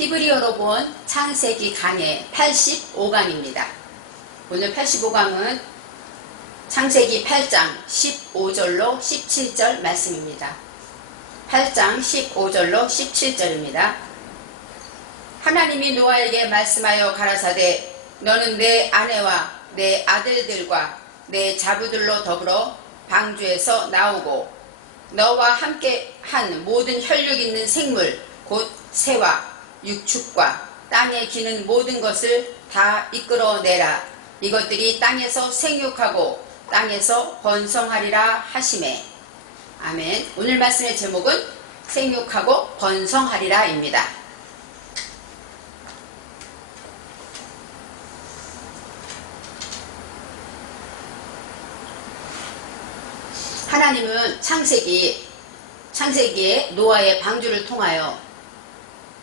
히브리어로 본 창세기 강의 85강입니다. 오늘 85강은 창세기 8장 15절로 17절 말씀입니다. 8장 15절로 17절입니다. 하나님이 노아에게 말씀하여 가라사대 너는 내 아내와 내 아들들과 내 자부들로 더불어 방주에서 나오고 너와 함께 한 모든 혈육 있는 생물 곧 새와 육축과 땅에 기는 모든 것을 다 이끌어내라. 이것들이 땅에서 생육하고 땅에서 번성하리라 하시매. 아멘. 오늘 말씀의 제목은 생육하고 번성하리라 입니다. 하나님은 창세기에 노아의 방주를 통하여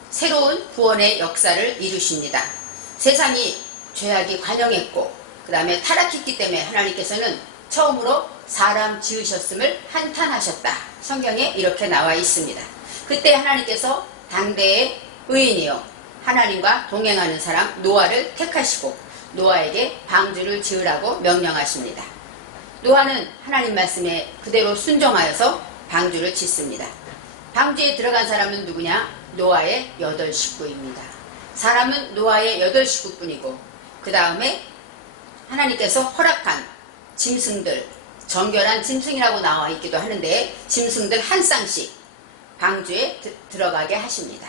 새로운 구원의 역사를 이루십니다. 세상이 죄악이 관영했고 그 다음에 타락했기 때문에 하나님께서는 처음으로 사람 지으셨음을 한탄하셨다. 성경에 이렇게 나와 있습니다. 그때 하나님께서 당대의 의인이요 하나님과 동행하는 사람 노아를 택하시고 노아에게 방주를 지으라고 명령하십니다. 노아는 하나님 말씀에 그대로 순종하여서 방주를 짓습니다. 방주에 들어간 사람은 누구냐? 노아의 8식구입니다. 사람은 노아의 8식구뿐이고 그 다음에 하나님께서 허락한 짐승들, 정결한 짐승이라고 나와 있기도 하는데 짐승들 한 쌍씩 방주에 들어가게 하십니다.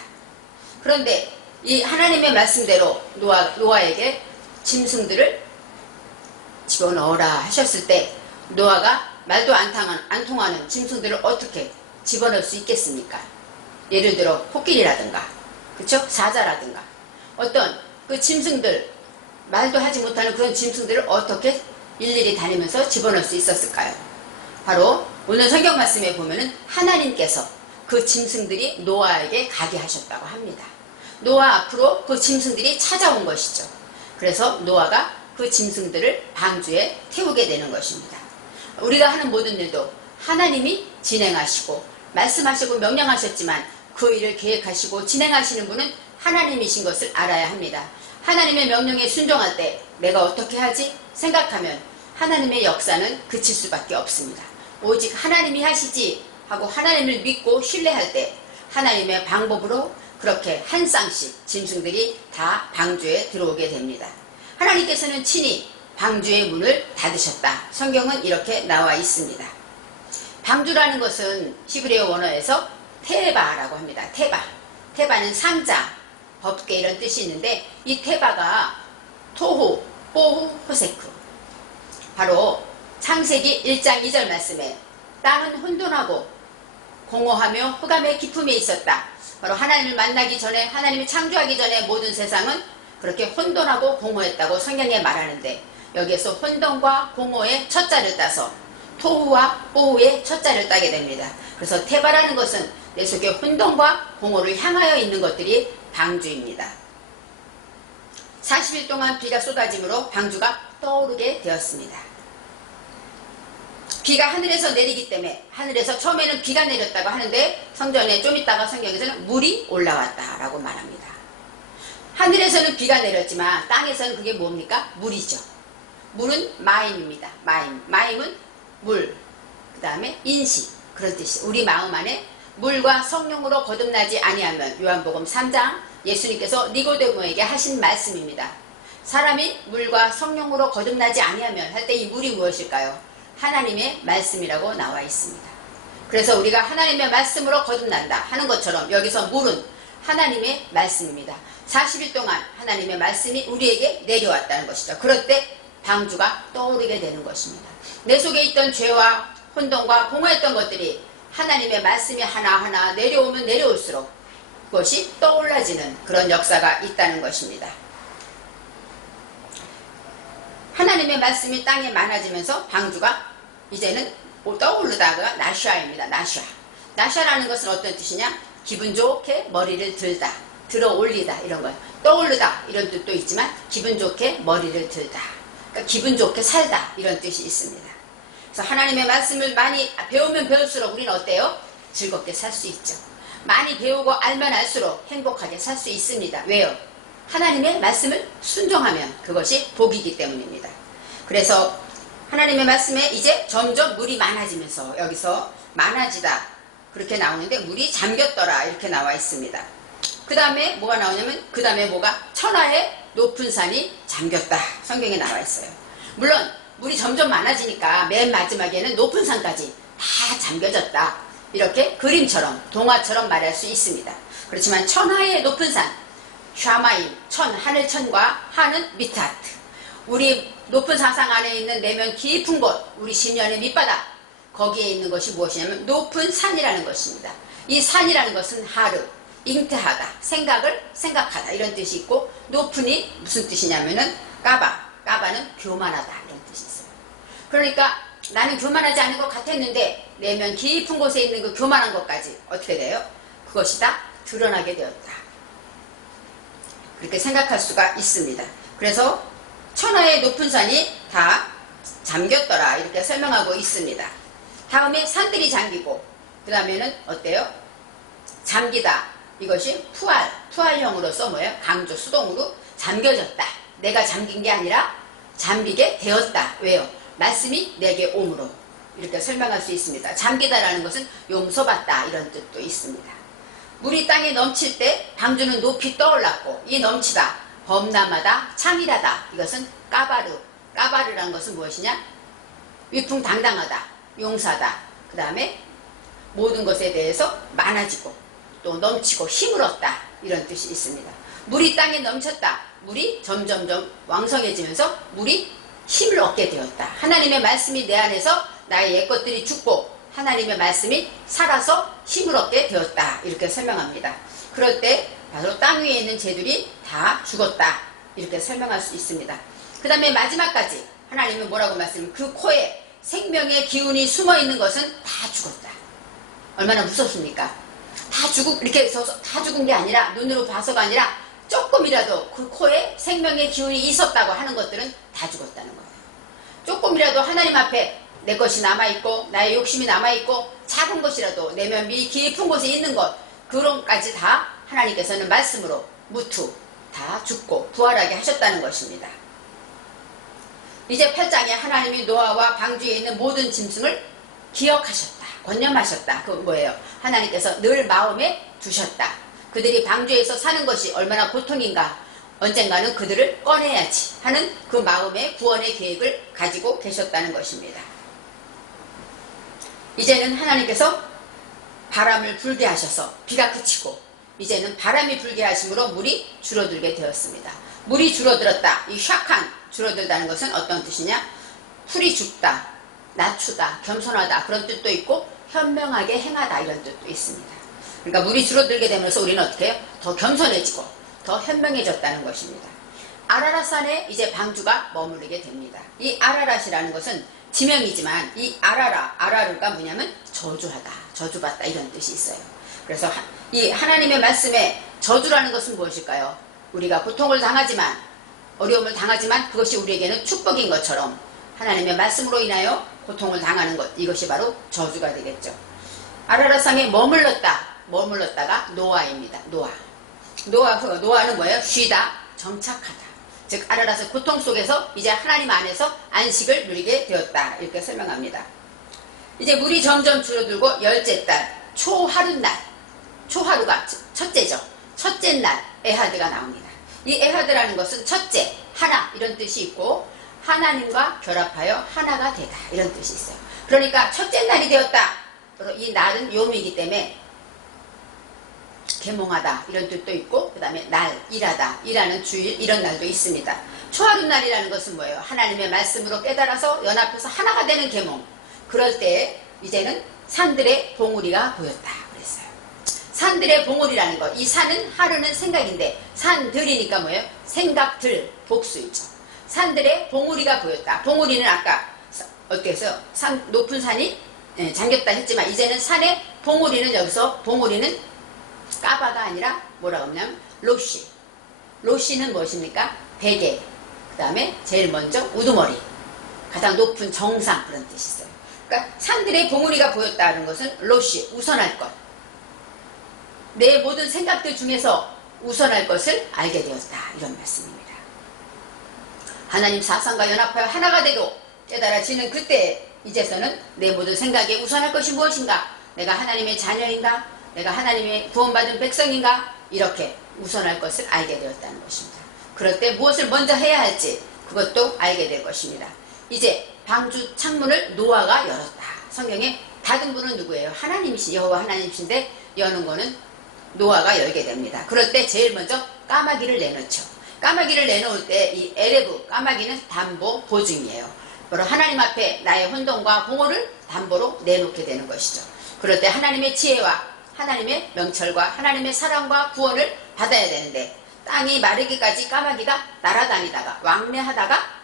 그런데 이 하나님의 말씀대로 노아에게 짐승들을 집어넣어라 하셨을 때 노아가 말도 안 통하는 짐승들을 어떻게 집어넣을 수 있겠습니까? 예를 들어 코끼리라든가 그쵸? 사자라든가 어떤 그 짐승들 말도 하지 못하는 그런 짐승들을 어떻게 일일이 다니면서 집어넣을 수 있었을까요? 바로 오늘 성경 말씀에 보면은 하나님께서 그 짐승들이 노아에게 가게 하셨다고 합니다. 노아 앞으로 그 짐승들이 찾아온 것이죠. 그래서 노아가 그 짐승들을 방주에 태우게 되는 것입니다. 우리가 하는 모든 일도 하나님이 진행하시고 말씀하시고 명령하셨지만 그 일을 계획하시고 진행하시는 분은 하나님이신 것을 알아야 합니다. 하나님의 명령에 순종할 때 내가 어떻게 하지? 생각하면 하나님의 역사는 그칠 수밖에 없습니다. 오직 하나님이 하시지 하고 하나님을 믿고 신뢰할 때 하나님의 방법으로 그렇게 한 쌍씩 짐승들이 다 방주에 들어오게 됩니다. 하나님께서는 친히 방주의 문을 닫으셨다. 성경은 이렇게 나와 있습니다. 방주라는 것은 히브리어 원어에서 테바라고 합니다. 테바는 상자, 법궤 이런 뜻이 있는데 이 테바가 토후, 뽀후, 호세크 바로 창세기 1장 2절 말씀에 땅은 혼돈하고 공허하며 흑암의 깊음에 있었다. 바로 하나님을 만나기 전에 하나님이 창조하기 전에 모든 세상은 그렇게 혼돈하고 공허했다고 성경에 말하는데 여기에서 혼돈과 공허의 첫자를 따서 토후와 뽀후의 첫자를 따게 됩니다. 그래서 테바라는 것은 내 속에 혼돈과 공허를 향하여 있는 것들이 방주입니다. 40일 동안 비가 쏟아짐으로 방주가 떠오르게 되었습니다. 비가 하늘에서 내리기 때문에 하늘에서 처음에는 비가 내렸다고 하는데 성전에 좀 있다가 성경에서는 물이 올라왔다라고 말합니다. 하늘에서는 비가 내렸지만 땅에서는 그게 뭡니까? 물이죠. 물은 마임입니다. 마임은 물, 그 다음에 인시 그런 뜻이 우리 마음 안에 물과 성령으로 거듭나지 아니하면 요한복음 3장 예수님께서 니고데모에게 하신 말씀입니다. 사람이 물과 성령으로 거듭나지 아니하면 할 때 이 물이 무엇일까요? 하나님의 말씀이라고 나와 있습니다. 그래서 우리가 하나님의 말씀으로 거듭난다 하는 것처럼 여기서 물은 하나님의 말씀입니다. 40일 동안 하나님의 말씀이 우리에게 내려왔다는 것이죠. 그럴 때 방주가 떠오르게 되는 것입니다. 내 속에 있던 죄와 혼돈과 공허했던 것들이 하나님의 말씀이 하나하나 내려오면 내려올수록 그것이 떠올라지는 그런 역사가 있다는 것입니다. 하나님의 말씀이 땅에 많아지면서 방주가 이제는 떠오르다가 나샤입니다. 나샤라는 것은 어떤 뜻이냐? 기분 좋게 머리를 들다, 들어 올리다 이런 거예요. 떠오르다 이런 뜻도 있지만 기분 좋게 머리를 들다, 그러니까 기분 좋게 살다 이런 뜻이 있습니다. 그래서 하나님의 말씀을 많이 배우면 배울수록 우리는 어때요? 즐겁게 살 수 있죠. 많이 배우고 알면 알수록 행복하게 살 수 있습니다. 왜요? 하나님의 말씀을 순종하면 그것이 복이기 때문입니다. 그래서 하나님의 말씀에 이제 점점 물이 많아지면서 여기서 많아지다 그렇게 나오는데 물이 잠겼더라 이렇게 나와 있습니다. 그 다음에 뭐가 나오냐면 그 다음에 뭐가 천하의 높은 산이 잠겼다 성경에 나와 있어요. 물론 물이 점점 많아지니까 맨 마지막에는 높은 산까지 다 잠겨졌다 이렇게 그림처럼 동화처럼 말할 수 있습니다. 그렇지만 천하의 높은 산 샤마임 천 하늘천과 하는 미타트 우리 높은 사상 안에 있는 내면 깊은 곳 우리 심연의 밑바닥 거기에 있는 것이 무엇이냐면 높은 산이라는 것입니다. 이 산이라는 것은 하르 잉트하다 생각을 생각하다 이런 뜻이 있고 높은이 무슨 뜻이냐면은 까바는 교만하다 이런 뜻이 있어요. 그러니까 나는 교만하지 않은 것 같았는데 내면 깊은 곳에 있는 그 교만한 것까지 어떻게 돼요? 그것이 다 드러나게 되었다. 그렇게 생각할 수가 있습니다. 그래서 천하의 높은 산이 다 잠겼더라 이렇게 설명하고 있습니다. 다음에 산들이 잠기고 그 다음에는 어때요? 잠기다 이것이 푸알형으로서 뭐예요? 강조 수동으로 잠겨졌다. 내가 잠긴 게 아니라 잠기게 되었다. 왜요? 말씀이 내게 오므로 이렇게 설명할 수 있습니다. 잠기다라는 것은 용서받다 이런 뜻도 있습니다. 물이 땅에 넘칠 때 방주는 높이 떠올랐고 이 넘치다 범람하다 창일하다 이것은 까바르라는 것은 무엇이냐? 위풍당당하다 용사다 그 다음에 모든 것에 대해서 많아지고 또 넘치고 힘을 얻다 이런 뜻이 있습니다. 물이 땅에 넘쳤다 물이 점점점 왕성해지면서 물이 힘을 얻게 되었다. 하나님의 말씀이 내 안에서 나의 옛것들이 죽고 하나님의 말씀이 살아서 힘을 얻게 되었다 이렇게 설명합니다. 그럴 때 바로 땅 위에 있는 재들이 다 죽었다 이렇게 설명할 수 있습니다. 그 다음에 마지막까지 하나님은 뭐라고 말씀을 그 코에 생명의 기운이 숨어있는 것은 다 죽었다. 얼마나 무섭습니까? 이렇게 해서 다 죽은 게 아니라 눈으로 봐서가 아니라 조금이라도 그 코에 생명의 기운이 있었다고 하는 것들은 다 죽었다는 거예요. 조금이라도 하나님 앞에 내 것이 남아있고 나의 욕심이 남아있고 작은 것이라도 내면 깊은 곳에 있는 것 그런 것까지 다 하나님께서는 말씀으로 무투 다 죽고 부활하게 하셨다는 것입니다. 이제 8장에 하나님이 노아와 방주에 있는 모든 짐승을 기억하셨다. 권념하셨다. 그 뭐예요? 하나님께서 늘 마음에 두셨다. 그들이 방주에서 사는 것이 얼마나 고통인가 언젠가는 그들을 꺼내야지 하는 그 마음의 구원의 계획을 가지고 계셨다는 것입니다. 이제는 하나님께서 바람을 불게 하셔서 비가 그치고 이제는 바람이 불게 하심으로 물이 줄어들게 되었습니다. 물이 줄어들었다. 이 샥한 줄어들다는 것은 어떤 뜻이냐? 풀이 죽다, 낮추다, 겸손하다 그런 뜻도 있고 현명하게 행하다 이런 뜻도 있습니다. 그러니까 물이 줄어들게 되면서 우리는 어떻게 해요? 더 겸손해지고 더 현명해졌다는 것입니다. 아라랏산에 이제 방주가 머무르게 됩니다. 이 아라랏이라는 것은 지명이지만 이 아라르가 뭐냐면 저주하다, 저주받다 이런 뜻이 있어요. 그래서 이 하나님의 말씀에 저주라는 것은 무엇일까요? 우리가 고통을 당하지만 어려움을 당하지만 그것이 우리에게는 축복인 것처럼 하나님의 말씀으로 인하여 고통을 당하는 것 이것이 바로 저주가 되겠죠. 아라랏산에 머물렀다가 노아입니다. 노아는 뭐예요? 쉬다, 정착하다. 즉 아라랏의 고통 속에서 이제 하나님 안에서 안식을 누리게 되었다 이렇게 설명합니다. 이제 물이 점점 줄어들고 열째 달 초하룻날 초하루가 첫째죠. 첫째 날 에하드가 나옵니다. 이 에하드라는 것은 첫째, 하나 이런 뜻이 있고 하나님과 결합하여 하나가 되다 이런 뜻이 있어요. 그러니까 첫째 날이 되었다. 이 날은 요미이기 때문에 계몽하다 이런 뜻도 있고 그 다음에 날, 일하다, 일하는 주일 이런 날도 있습니다. 초하룻날이라는 것은 뭐예요? 하나님의 말씀으로 깨달아서 연합해서 하나가 되는 계몽. 그럴 때 이제는 산들의 봉우리가 보였다 그랬어요. 산들의 봉우리라는 것. 이 산은 하루는 생각인데 산들이니까 뭐예요? 생각들 복수이죠. 산들의 봉우리가 보였다. 봉우리는 아까 어떻게 했어요? 높은 산이 잠겼다 했지만 이제는 산의 봉우리는 여기서 봉우리는 까바가 아니라 뭐라고 하냐면 로시는 무엇입니까? 베개 그 다음에 제일 먼저 우두머리 가장 높은 정상 그런 뜻이 있어요. 그러니까 산들의 봉우리가 보였다는 것은 로시 우선할 것 내 모든 생각들 중에서 우선할 것을 알게 되었다. 이런 말씀입니다. 하나님 사상과 연합하여 하나가 되도 깨달아지는 그때 이제서는 내 모든 생각에 우선할 것이 무엇인가? 내가 하나님의 자녀인가? 내가 하나님의 구원받은 백성인가? 이렇게 우선할 것을 알게 되었다는 것입니다. 그럴 때 무엇을 먼저 해야 할지 그것도 알게 될 것입니다. 이제 방주 창문을 노아가 열었다. 성경에 닫은 분은 누구예요? 하나님이신 여호와 하나님이신데 여는 거는 노아가 열게 됩니다. 그럴 때 제일 먼저 까마귀를 내놓죠. 까마귀를 내놓을 때 이 에레브 까마귀는 담보 보증이에요. 바로 하나님 앞에 나의 혼돈과 공허를 담보로 내놓게 되는 것이죠. 그럴 때 하나님의 지혜와 하나님의 명철과 하나님의 사랑과 구원을 받아야 되는데 땅이 마르기까지 까마귀가 날아다니다가 왕래하다가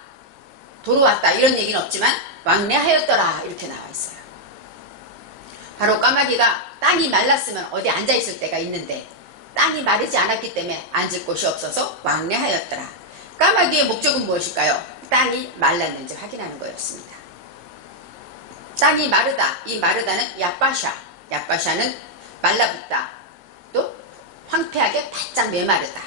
돌아왔다 이런 얘기는 없지만 왕래하였더라 이렇게 나와 있어요. 바로 까마귀가 땅이 말랐으면 어디 앉아있을 때가 있는데 땅이 마르지 않았기 때문에 앉을 곳이 없어서 왕래하였더라. 까마귀의 목적은 무엇일까요? 땅이 말랐는지 확인하는 거였습니다. 땅이 마르다. 이 마르다는 야빠샤. 야빠샤는 말라붙다. 또 황폐하게 바짝 메마르다.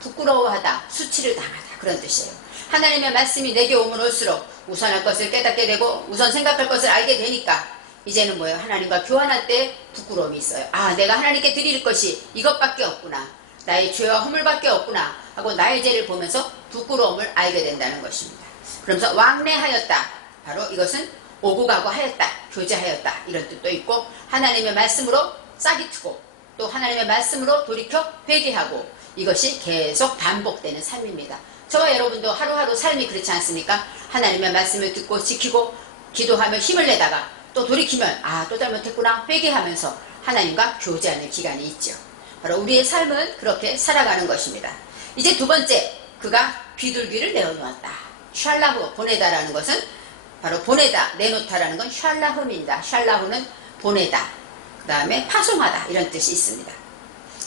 부끄러워하다. 수치를 당하다. 그런 뜻이에요. 하나님의 말씀이 내게 오면 올수록 우선할 것을 깨닫게 되고 우선 생각할 것을 알게 되니까 이제는 뭐예요? 하나님과 교환할 때 부끄러움이 있어요. 아, 내가 하나님께 드릴 것이 이것밖에 없구나. 나의 죄와 허물밖에 없구나 하고 나의 죄를 보면서 부끄러움을 알게 된다는 것입니다. 그러면서 왕래하였다. 바로 이것은 오고 가고 하였다. 교제하였다. 이런 뜻도 있고 하나님의 말씀으로 싹이 트고 또 하나님의 말씀으로 돌이켜 회개하고 이것이 계속 반복되는 삶입니다. 저와 여러분도 하루하루 삶이 그렇지 않습니까? 하나님의 말씀을 듣고 지키고 기도하며 힘을 내다가 또 돌이키면 아, 또 잘못했구나 회개하면서 하나님과 교제하는 기간이 있죠. 바로 우리의 삶은 그렇게 살아가는 것입니다. 이제 두 번째, 그가 비둘기를 내어놓았다. 샬라후, 보내다라는 것은 바로 보내다, 내놓다라는 건 샬라후입니다. 샬라후는 보내다, 그 다음에 파송하다 이런 뜻이 있습니다.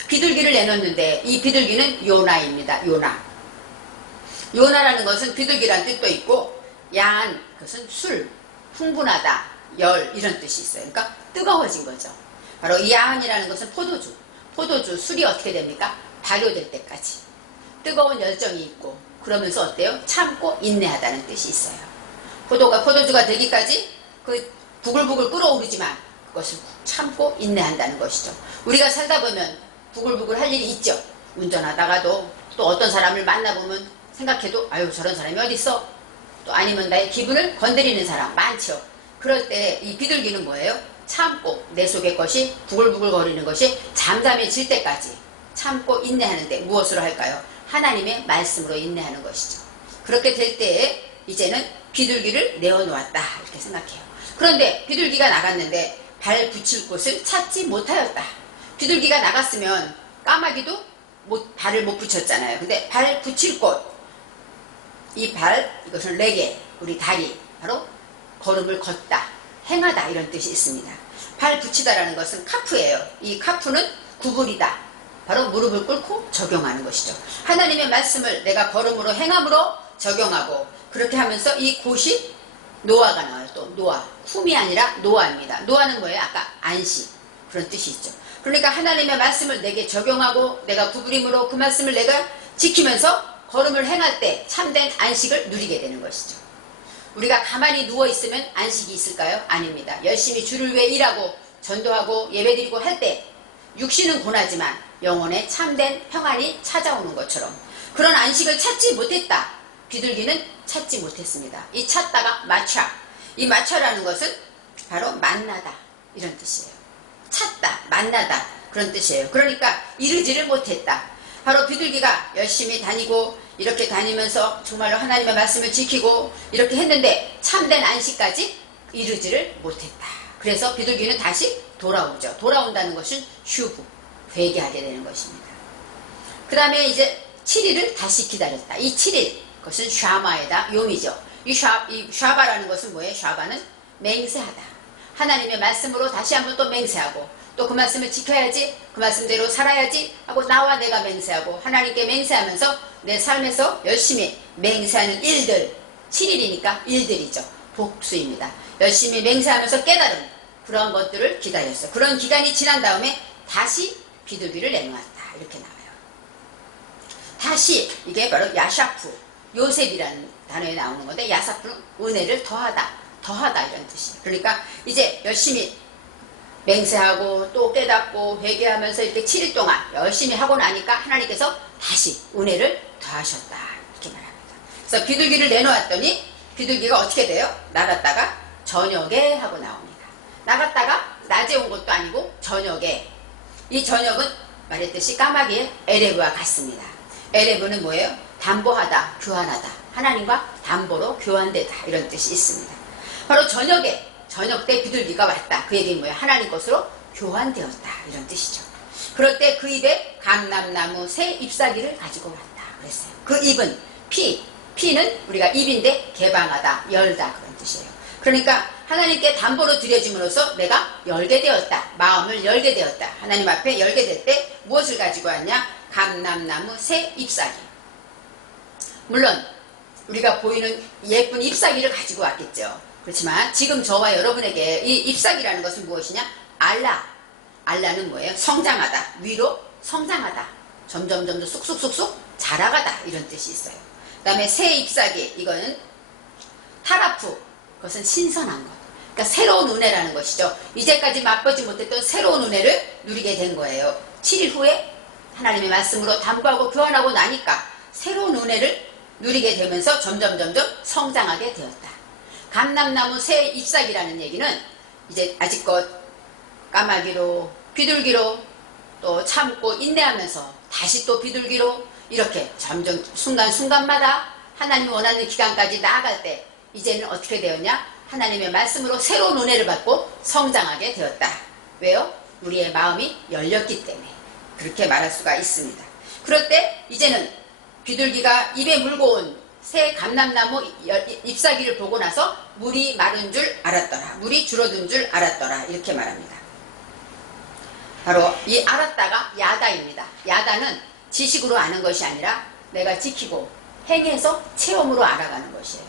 비둘기를 내놓는데 이 비둘기는 요나입니다. 요나. 요나라는 것은 비둘기란 뜻도 있고 야한, 그것은 술, 흥분하다, 열 이런 뜻이 있어요. 그러니까 뜨거워진 거죠. 바로 이 야한이라는 것은 포도주. 포도주, 술이 어떻게 됩니까? 발효될 때까지 뜨거운 열정이 있고 그러면서 어때요? 참고 인내하다는 뜻이 있어요. 포도주가 되기까지 그 부글부글 끓어오르지만 그것을 참고 인내한다는 것이죠. 우리가 살다 보면 부글부글 할 일이 있죠. 운전하다가도 또 어떤 사람을 만나보면 생각해도 아유 저런 사람이 어디 있어? 또 아니면 나의 기분을 건드리는 사람 많죠. 그럴 때 이 비둘기는 뭐예요? 참고 내 속의 것이 부글부글 거리는 것이 잠잠해질 때까지 참고 인내하는데 무엇으로 할까요? 하나님의 말씀으로 인내하는 것이죠. 그렇게 될 때에 이제는 비둘기를 내어놓았다 이렇게 생각해요. 그런데 비둘기가 나갔는데 발 붙일 곳을 찾지 못하였다. 비둘기가 나갔으면 까마귀도 발을 못 붙였잖아요. 근데 발 붙일 곳, 이 발, 이것은 레게, 우리 다리, 바로 걸음을 걷다, 행하다 이런 뜻이 있습니다. 발 붙이다라는 것은 카프예요. 이 카프는 구부리다. 바로 무릎을 꿇고 적용하는 것이죠. 하나님의 말씀을 내가 걸음으로 행함으로 적용하고 그렇게 하면서 이 곳이 노아가 나와요. 또 노아. 훔이 아니라 노아입니다. 노아는 뭐예요? 아까 안식. 그런 뜻이 있죠. 그러니까 하나님의 말씀을 내게 적용하고 내가 구부림으로 그 말씀을 내가 지키면서 걸음을 행할 때 참된 안식을 누리게 되는 것이죠. 우리가 가만히 누워있으면 안식이 있을까요? 아닙니다. 열심히 주를 위해 일하고 전도하고 예배드리고 할 때 육신은 고나지만 영혼에 참된 평안이 찾아오는 것처럼 그런 안식을 찾지 못했다. 비둘기는 찾지 못했습니다. 이 찾다가 마차. 이 마차라는 것은 바로 만나다 이런 뜻이에요. 찾다, 만나다 그런 뜻이에요. 그러니까 이르지를 못했다. 바로 비둘기가 열심히 다니고 이렇게 다니면서 정말로 하나님의 말씀을 지키고 이렇게 했는데 참된 안식까지 이르지를 못했다. 그래서 비둘기는 다시 돌아오죠. 돌아온다는 것은 휴브, 회개하게 되는 것입니다. 그 다음에 이제 7일을 다시 기다렸다. 이 7일, 그것은 샤마에다 용이죠. 이 샤바라는 것은 뭐예요? 샤바는 맹세하다. 하나님의 말씀으로 다시 한번 또 맹세하고 또 그 말씀을 지켜야지, 그 말씀대로 살아야지 하고 나와 내가 맹세하고 하나님께 맹세하면서 내 삶에서 열심히 맹세하는 일들, 7일이니까 일들이죠. 복수입니다. 열심히 맹세하면서 깨달은 그런 것들을 기다렸어요. 그런 기간이 지난 다음에 다시 비둘기를 내놓았다. 이렇게 나와요. 다시 이게 바로 야샤프, 요셉이라는 단어에 나오는 건데, 야사프는 은혜를 더하다, 더하다 이런 뜻이에요. 그러니까 이제 열심히 맹세하고 또 깨닫고 회개하면서 이렇게 7일 동안 열심히 하고 나니까 하나님께서 다시 은혜를 더하셨다. 이렇게 말합니다. 그래서 비둘기를 내놓았더니 비둘기가 어떻게 돼요? 날았다가 저녁에 하고 나옵니다. 나갔다가 낮에 온 것도 아니고 저녁에. 이 저녁은 말했듯이 까마귀의 에레브와 같습니다. 에레브는 뭐예요? 담보하다, 교환하다. 하나님과 담보로 교환되다. 이런 뜻이 있습니다. 바로 저녁에, 저녁 때 비둘기가 왔다. 그 얘기는 뭐예요? 하나님 것으로 교환되었다. 이런 뜻이죠. 그럴 때 그 입에 감람나무 새 잎사귀를 가지고 왔다. 그랬어요. 그 잎은 피는 우리가 입인데 개방하다, 열다 그런 뜻이에요. 그러니까 하나님께 담보로 드려짐으로써 내가 열게 되었다. 마음을 열게 되었다. 하나님 앞에 열게 될 때 무엇을 가지고 왔냐? 감람나무 새 잎사귀. 물론 우리가 보이는 예쁜 잎사귀를 가지고 왔겠죠. 그렇지만 지금 저와 여러분에게 이 잎사귀라는 것은 무엇이냐? 알라는 뭐예요? 성장하다, 위로 성장하다, 점점 쑥쑥쑥쑥 자라가다 이런 뜻이 있어요. 그 다음에 새 잎사귀, 이거는 타라프, 그것은 신선한 것. 그러니까 새로운 은혜라는 것이죠. 이제까지 맛보지 못했던 새로운 은혜를 누리게 된 거예요. 7일 후에 하나님의 말씀으로 담보하고 교환하고 나니까 새로운 은혜를 누리게 되면서 점점 성장하게 되었다. 감람나무 새 잎사귀라는 얘기는 이제 아직껏 까마귀로, 비둘기로 또 참고 인내하면서 다시 또 비둘기로 이렇게 점점 순간순간마다 하나님이 원하는 기간까지 나아갈 때 이제는 어떻게 되었냐? 하나님의 말씀으로 새로운 은혜를 받고 성장하게 되었다. 왜요? 우리의 마음이 열렸기 때문에 그렇게 말할 수가 있습니다. 그럴 때 이제는 비둘기가 입에 물고 온 새 감람나무 잎사귀를 보고 나서 물이 마른 줄 알았더라. 물이 줄어든 줄 알았더라. 이렇게 말합니다. 바로 이 알았다가 야다입니다. 야다는 지식으로 아는 것이 아니라 내가 지키고 행해서 체험으로 알아가는 것이에요.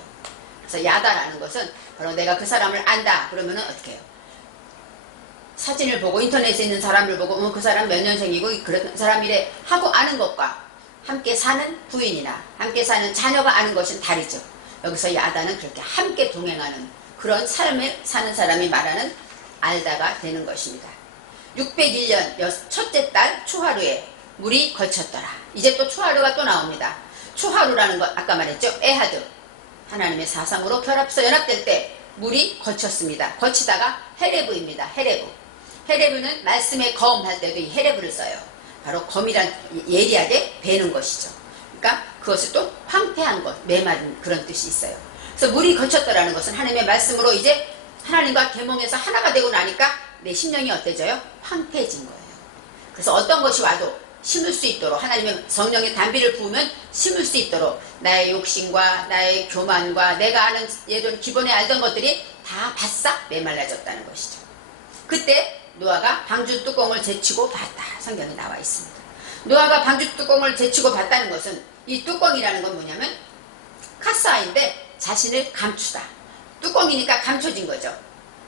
그래서 야다라는 것은 바로 내가 그 사람을 안다. 그러면은 어떻게 해요? 사진을 보고 인터넷에 있는 사람을 보고 그 사람 몇 년생이고 그런 사람이래 하고 아는 것과 함께 사는 부인이나 함께 사는 자녀가 아는 것은 다르죠. 여기서 야다는 그렇게 함께 동행하는 그런 삶을 사는 사람이 말하는 알다가 되는 것입니다. 601년 첫째 달 초하루에 물이 거쳤더라. 이제 또 초하루가 또 나옵니다. 초하루라는 것 아까 말했죠. 에하드, 하나님의 사상으로 결합해서 연합될 때 물이 거쳤습니다. 거치다가 헤레브입니다. 헤레브는 말씀에 거음할 때도 이 헤레브를 써요. 바로 검이란 예리하게 베는 것이죠. 그러니까 그것을 또 황폐한 것, 메마른 그런 뜻이 있어요. 그래서 물이 거쳤더라는 것은 하나님의 말씀으로 이제 하나님과 계몽해서 하나가 되고 나니까 내 심령이 어때져요? 황폐해진 거예요. 그래서 어떤 것이 와도 심을 수 있도록 하나님의 성령의 단비를 부으면 심을 수 있도록 나의 욕심과 나의 교만과 내가 아는 예전 기본에 알던 것들이 다 바싹 메말라졌다는 것이죠. 그때 노아가 방주 뚜껑을 제치고 봤다. 성경에 나와 있습니다. 노아가 방주 뚜껑을 제치고 봤다는 것은 이 뚜껑이라는 건 뭐냐면 카스아인데 자신을 감추다. 뚜껑이니까 감춰진 거죠.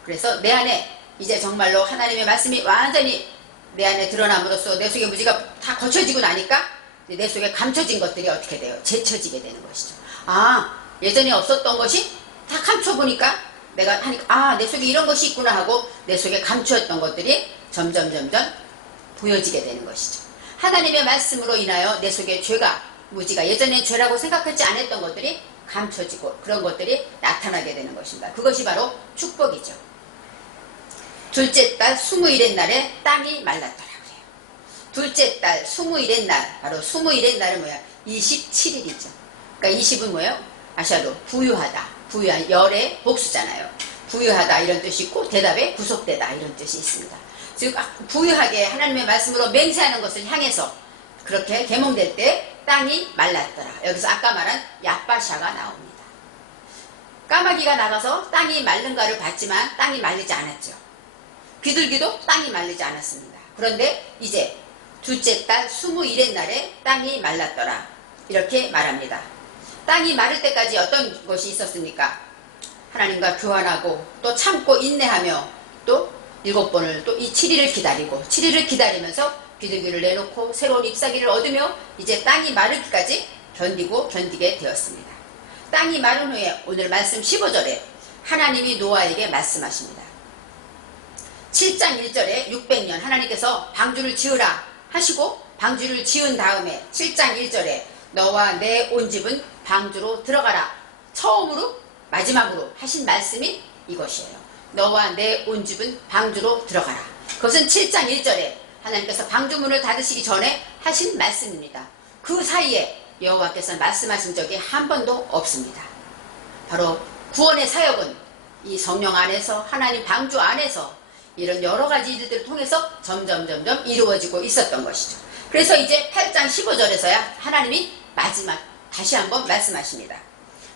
그래서 내 안에 이제 정말로 하나님의 말씀이 완전히 내 안에 드러남으로써 내 속의 무지가 다 거쳐지고 나니까 내 속에 감춰진 것들이 어떻게 돼요? 제쳐지게 되는 것이죠. 예전에 없었던 것이 다 감춰보니까 내가 하니까 내 속에 이런 것이 있구나 하고 내 속에 감추었던 것들이 점점 보여지게 되는 것이죠. 하나님의 말씀으로 인하여 내 속에 죄가 무지가 예전엔 죄라고 생각하지 않았던 것들이 감춰지고 그런 것들이 나타나게 되는 것입니다. 그것이 바로 축복이죠. 둘째 달 20일의 날에 땅이 말랐더라 그래요. 둘째 달 20일의 날, 바로 20일의 날은 뭐야? 27일이죠. 그러니까 20은 뭐예요? 아시아도 부유하다. 부유한 열의 복수잖아요. 부유하다 이런 뜻이 있고 대답에 구속되다 이런 뜻이 있습니다. 즉 부유하게 하나님의 말씀으로 맹세하는 것을 향해서 그렇게 계몽될 때 땅이 말랐더라. 여기서 아까 말한 야빠샤가 나옵니다. 까마귀가 나가서 땅이 마른가를 봤지만 땅이 말리지 않았죠. 비둘기도 땅이 말리지 않았습니다. 그런데 이제 둘째 달 20일의 날에 땅이 말랐더라. 이렇게 말합니다. 땅이 마를 때까지 어떤 것이 있었습니까? 하나님과 교환하고 또 참고 인내하며 또 7번을 또 이 7일을 기다리고 7일을 기다리면서 비둘기를 내놓고 새로운 잎사귀를 얻으며 이제 땅이 마르기까지 견디게 되었습니다. 땅이 마른 후에 오늘 말씀 15절에 하나님이 노아에게 말씀하십니다. 7장 1절에 600년 하나님께서 방주를 지으라 하시고 방주를 지은 다음에 7장 1절에 너와 내 온 집은 방주로 들어가라. 처음으로 마지막으로 하신 말씀이 이것이에요. 너와 내 온 집은 방주로 들어가라. 그것은 7장 1절에 하나님께서 방주문을 닫으시기 전에 하신 말씀입니다. 그 사이에 여호와께서 말씀하신 적이 한 번도 없습니다. 바로 구원의 사역은 이 성령 안에서 하나님 방주 안에서 이런 여러 가지 일들을 통해서 점점 이루어지고 있었던 것이죠. 그래서 이제 8장 15절에서야 하나님이 마지막 다시 한번 말씀하십니다.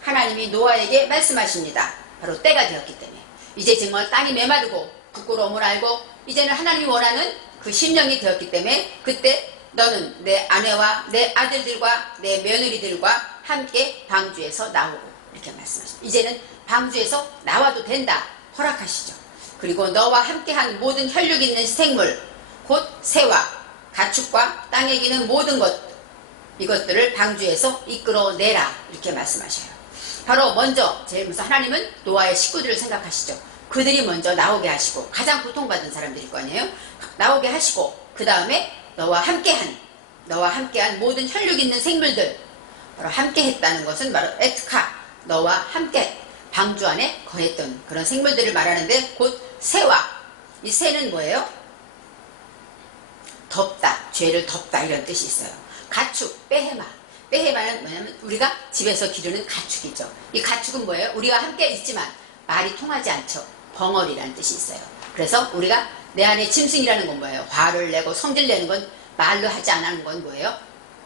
하나님이 노아에게 말씀하십니다. 바로 때가 되었기 때문에 이제 정말 땅이 메마르고 부끄러움을 알고 이제는 하나님이 원하는 그 심령이 되었기 때문에 그때 너는 내 아내와 내 아들들과 내 며느리들과 함께 방주에서 나오고 이렇게 말씀하십니다. 이제는 방주에서 나와도 된다 허락하시죠. 그리고 너와 함께한 모든 혈육 있는 생물 곧 새와 가축과 땅에 기는 모든 것 이것들을 방주에서 이끌어내라 이렇게 말씀하셔요. 바로 먼저 제일 먼저 하나님은 노아의 식구들을 생각하시죠. 그들이 먼저 나오게 하시고 가장 고통받은 사람들일 거 아니에요. 나오게 하시고 그 다음에 너와 함께한 모든 혈육 있는 생물들 바로 함께 했다는 것은 바로 에트카 너와 함께 방주 안에 거했던 그런 생물들을 말하는데 곧 새와 이 새는 뭐예요? 덮다 죄를 덮다 이런 뜻이 있어요. 가축 베헤마는 뭐냐면 우리가 집에서 기르는 가축이죠. 이 가축은 뭐예요? 우리가 함께 있지만 말이 통하지 않죠. 벙어리라는 뜻이 있어요. 그래서 우리가 내 안에 짐승이라는 건 뭐예요? 화를 내고 성질 내는 건 말로 하지 않는 건 뭐예요?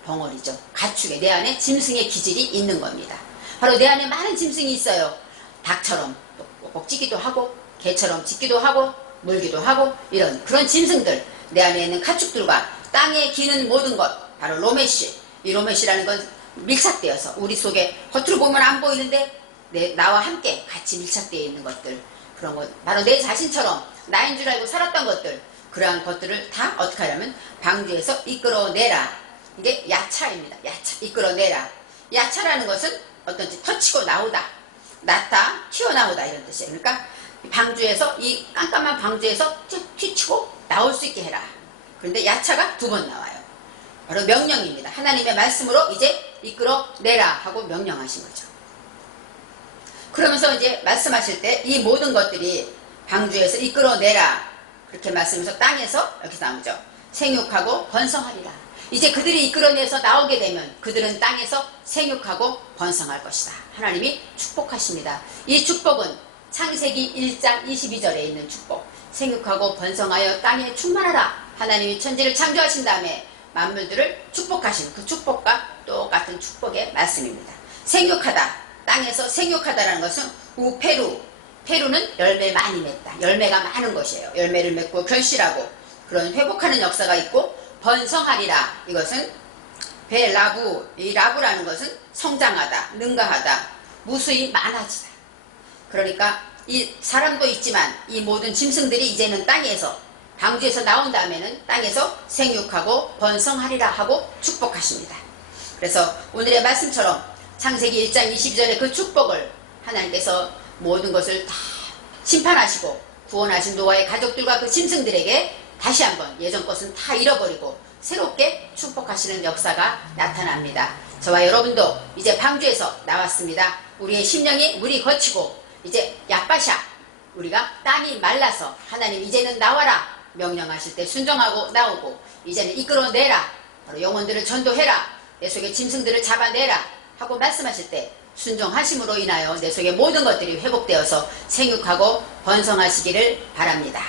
벙어리죠. 가축에 내 안에 짐승의 기질이 있는 겁니다. 바로 내 안에 많은 짐승이 있어요. 닭처럼 꼭꼭 짖기도 하고 개처럼 짖기도 하고 물기도 하고 이런 그런 짐승들 내 안에 있는 가축들과 땅에 기는 모든 것 바로 로메시 이 로메시라는 건 밀착되어서 우리 속에 겉으로 보면 안 보이는데 나와 함께 같이 밀착되어 있는 것들 그런 것 바로 내 자신처럼 나인 줄 알고 살았던 것들 그러한 것들을 다 어떻게 하냐면 방주에서 이끌어내라. 이게 야차입니다. 야차 이끌어내라. 야차라는 것은 어떤 터치고 나오다 낳다 튀어나오다 이런 뜻이에요. 그러니까 방주에서 이 깜깜한 방주에서 튀치고 나올 수 있게 해라. 그런데 야차가 두 번 나와요. 바로 명령입니다. 하나님의 말씀으로 이제 이끌어내라 하고 명령하신 거죠. 그러면서 이제 말씀하실 때 이 모든 것들이 방주에서 이끌어내라 그렇게 말씀하면서 땅에서 이렇게 나오죠. 생육하고 번성하리라. 이제 그들이 이끌어내서 나오게 되면 그들은 땅에서 생육하고 번성할 것이다. 하나님이 축복하십니다. 이 축복은 창세기 1장 22절에 있는 축복 생육하고 번성하여 땅에 충만하라. 하나님이 천지를 창조하신 다음에 만물들을 축복하신 그 축복과 똑같은 축복의 말씀입니다. 생육하다 땅에서 생육하다라는 것은 페루는 열매 많이 맺다. 열매가 많은 것이에요. 열매를 맺고 결실하고 그런 회복하는 역사가 있고 번성하리라. 이것은 베라부 이 라부라는 것은 성장하다, 능가하다, 무수히 많아지다. 그러니까 이 사람도 있지만 이 모든 짐승들이 이제는 땅에서 방주에서 나온 다음에는 땅에서 생육하고 번성하리라 하고 축복하십니다. 그래서 오늘의 말씀처럼 창세기 1장 22절의 그 축복을 하나님께서 모든 것을 다 심판하시고 구원하신 노아의 가족들과 그 짐승들에게 다시 한번 예전 것은 다 잃어버리고 새롭게 축복하시는 역사가 나타납니다. 저와 여러분도 이제 방주에서 나왔습니다. 우리의 심령이 물이 거치고 이제 야빠샤 우리가 땅이 말라서 하나님 이제는 나와라 명령하실 때 순종하고 나오고 이제는 이끌어내라 바로 영혼들을 전도해라 내 속의 짐승들을 잡아내라 하고 말씀하실 때 순종하심으로 인하여 내 속의 모든 것들이 회복되어서 생육하고 번성하시기를 바랍니다.